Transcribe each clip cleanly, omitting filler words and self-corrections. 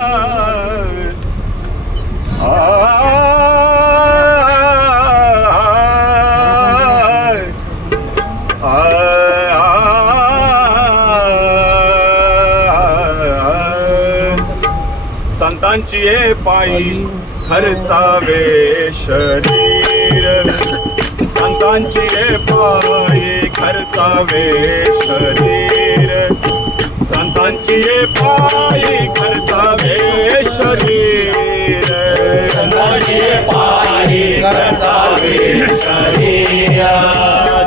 संतांची ये पायी खर्चावे शरीर, संतांची ये पायी खर्चावे शरीर, संतांची ये पायी खर्चावे शरीर, संतांची ये पायी खर्चावे शरीर,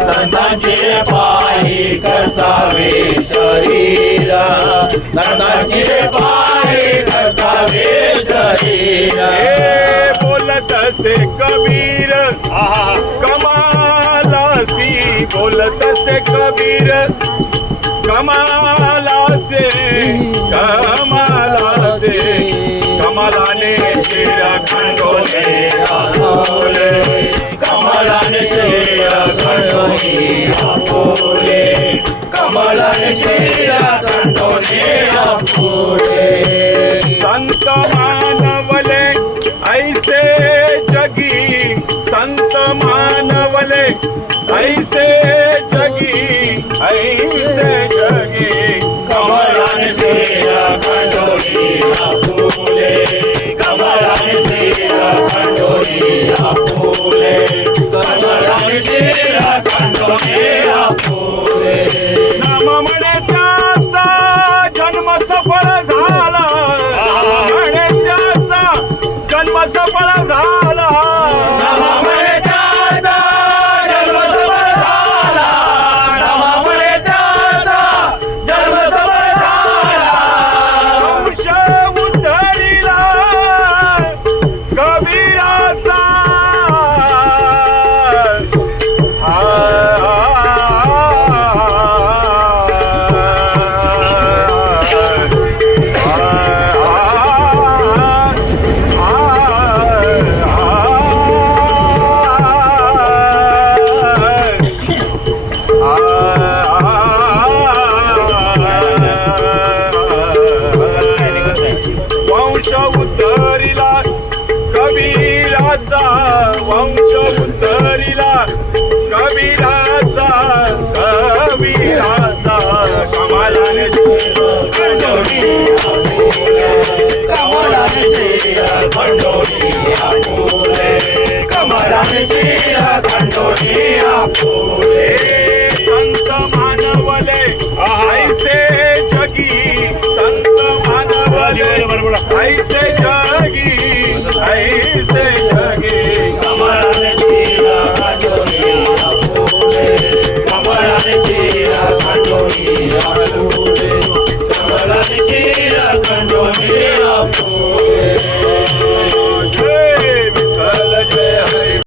संतांची ये पायी खर्चावे शरीर, संतांची ये पायी खर्चावे शरीर. बोलत से कबीर कमालासी, बोलत से कबीर कमाला से, कमाला से, कमालाने शेर खंडोले आपोले, कमलाने शेर खंडोले आपोले, कमलाने शेर खंडोले आपोले. संत मानवले ऐसे जगी, संत मानवले ऐसे जगी, ऐसे जगी, कमलाने शेर खंडोले आपोले, कमलाने शेर खंडोले आपोले, कमलाने शेर खंडोले आपोले. नाम म्हणे त्याचा जन्म सफळ झाला, म्हणे त्याचा जन्म सफळ झाला, नामामुळे त्याचा जन्म सफळ झाला, नामामुळे त्याचा जन्म सफळ झाला. वंश उद्धरिला कबीराचा, वंश उद्धरिला कबीराचा, वंश उद्धरिला कबीराचा, कबीराचा, कमालाने खंडोली आपोले, कमलाने शेर खंडोली आपोले, कमलाने शेर खंडोली आपोले. संत मानवले ऐसे जगी, संत मानवले ऐसे जगी, ऐसे जगी,